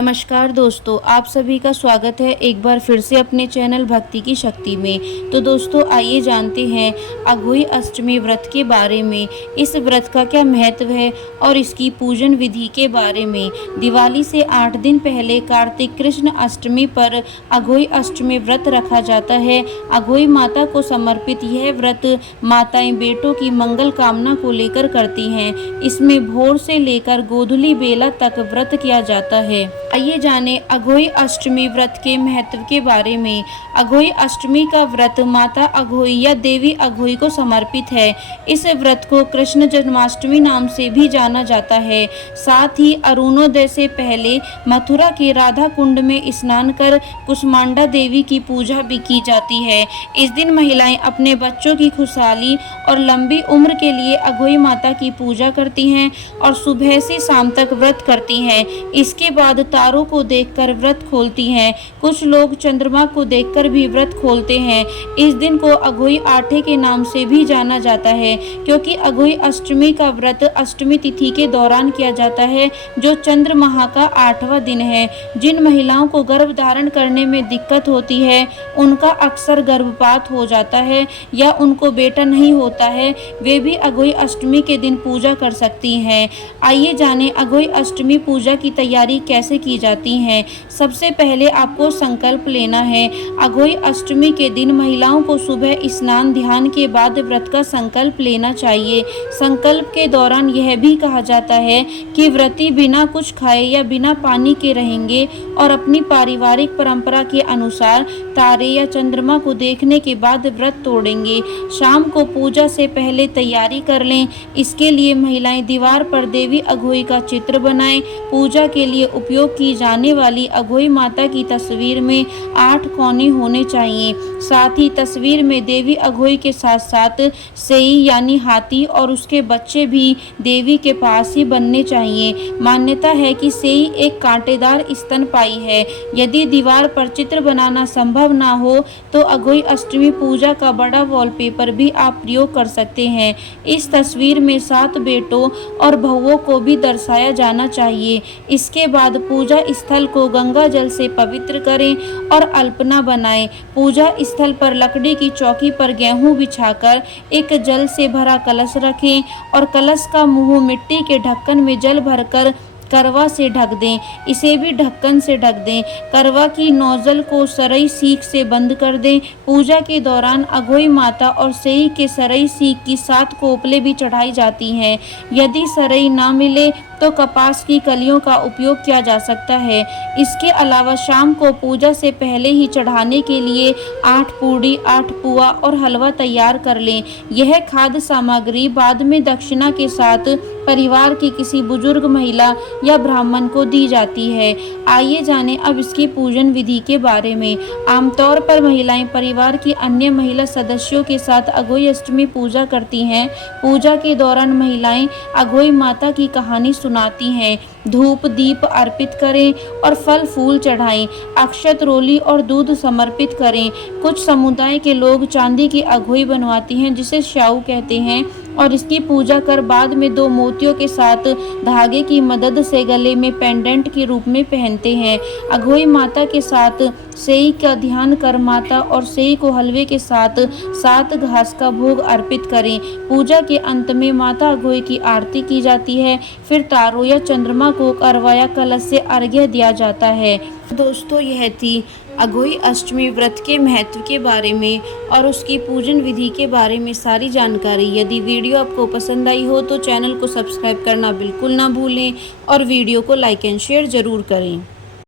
नमस्कार दोस्तों, आप सभी का स्वागत है एक बार फिर से अपने चैनल भक्ति की शक्ति में। तो दोस्तों आइए जानते हैं अघोई अष्टमी व्रत के बारे में। इस व्रत का क्या महत्व है और इसकी पूजन विधि के बारे में। दिवाली से 8 दिन पहले कार्तिक कृष्ण अष्टमी पर अघोई अष्टमी व्रत रखा जाता है। अघोई माता को समर्पित यह व्रत माताएं बेटों की मंगल कामना को लेकर करती हैं। इसमें भोर से लेकर गोधूली बेला तक व्रत किया जाता है। आइए जाने अघोई अष्टमी व्रत के महत्व के बारे में। अघोई अष्टमी का व्रत माता अघोई या देवी अघोई को समर्पित है। इस व्रत को कृष्ण जन्माष्टमी नाम से भी जाना जाता है। साथ ही अरुणोदय से पहले मथुरा के राधा कुंड में स्नान कर कुष्मांडा देवी की पूजा भी की जाती है। इस दिन महिलाएं अपने बच्चों की खुशहाली और लंबी उम्र के लिए अघोई माता की पूजा करती हैं और सुबह से शाम तक व्रत करती हैं। इसके बाद तारों को देखकर व्रत खोलती हैं। कुछ लोग चंद्रमा को देखकर भी व्रत खोलते हैं। इस दिन को अघोई आठे के नाम से भी जाना जाता है, क्योंकि अघोई अष्टमी का व्रत अष्टमी तिथि के दौरान किया जाता है, जो चंद्र माह का 8वां दिन है। जिन महिलाओं को गर्भ धारण करने में दिक्कत होती है, उनका अक्सर गर्भपात हो जाता है या उनको बेटा नहीं होता है, वे भी अघोई अष्टमी के दिन पूजा कर सकती हैं। आइए जाने अघोई अष्टमी पूजा की तैयारी कैसे की जाती हैं। सबसे पहले आपको संकल्प लेना है। अघोई अष्टमी के दिन महिलाओं को सुबह स्नान ध्यान के बाद व्रत का संकल्प लेना चाहिए। संकल्प के दौरान यह भी कहा जाता है कि व्रती बिना कुछ खाए या बिना पानी के रहेंगे और अपनी पारिवारिक परंपरा के अनुसार तारे या चंद्रमा को देखने के बाद व्रत तोड़ेंगे। शाम को पूजा से पहले तैयारी कर लें। इसके लिए महिलाएं दीवार पर देवी अघोई का चित्र बनाएं। पूजा के लिए उपयोग की जाने वाली अघोई माता की तस्वीर में 8 कोने होने चाहिए। साथ ही तस्वीर में देवी अघोई के साथ साथ सेई यानी हाथी और उसके बच्चे भी देवी के पास ही बनने चाहिए। मान्यता है कि सेई एक कांटेदार स्तनपायी है। यदि दीवार पर चित्र बनाना संभव ना हो तो अघोई अष्टमी पूजा का बड़ा वॉलपेपर भी आप प्रयोग कर सकते हैं। इस तस्वीर में 7 बेटों और बहुओं को भी दर्शाया जाना चाहिए। इसके बाद पूजा स्थल को गंगा जल से पवित्र करें और अल्पना बनाएं। पूजा स्थल पर लकड़ी की चौकी पर गेहूं बिछाकर एक जल से भरा कलश रखें और कलश का मुंह मिट्टी के ढक्कन में जल भरकर करवा से ढक दें। इसे भी ढक्कन से ढक दें। करवा की नोजल को सरई सीख से बंद कर दें। पूजा के दौरान अघोई माता और सेई के सरई सीख की 7 कोपले भी चढ़ाई जाती हैं। यदि सरई ना मिले तो कपास की कलियों का उपयोग किया जा सकता है। इसके अलावा शाम को पूजा से पहले ही चढ़ाने के लिए 8 पूड़ी 8 पुआ और हलवा तैयार कर लें। यह खाद्य सामग्री बाद में दक्षिणा के साथ परिवार की किसी बुजुर्ग महिला या ब्राह्मण को दी जाती है। आइए जानें अब इसकी पूजन विधि के बारे में। आमतौर पर महिलाएं परिवार की अन्य महिला सदस्यों के साथ अघोई अष्टमी पूजा करती हैं। पूजा के दौरान महिलाएं अघोई माता की कहानी सुनाती हैं, धूप दीप अर्पित करें और फल फूल चढ़ाएं, अक्षत रोली और दूध समर्पित करें। कुछ समुदाय के लोग चांदी की अघोई बनवाती हैं, जिसे श्याऊ कहते हैं, और इसकी पूजा कर बाद में 2 मोतियों के साथ धागे की मदद से गले में पेंडेंट के रूप में पहनते हैं। अघोई माता के साथ सेई का ध्यान कर माता और सेई को हलवे के साथ 7 घास का भोग अर्पित करें। पूजा के अंत में माता अघोई की आरती की जाती है। फिर तारों या चंद्रमा को करवाया कलश से अर्घ्य दिया जाता है। दोस्तों यह थी अघोई अष्टमी व्रत के महत्व के बारे में और उसकी पूजन विधि के बारे में सारी जानकारी। यदि वीडियो आपको पसंद आई हो तो चैनल को सब्सक्राइब करना बिल्कुल ना भूलें और वीडियो को लाइक एंड शेयर ज़रूर करें।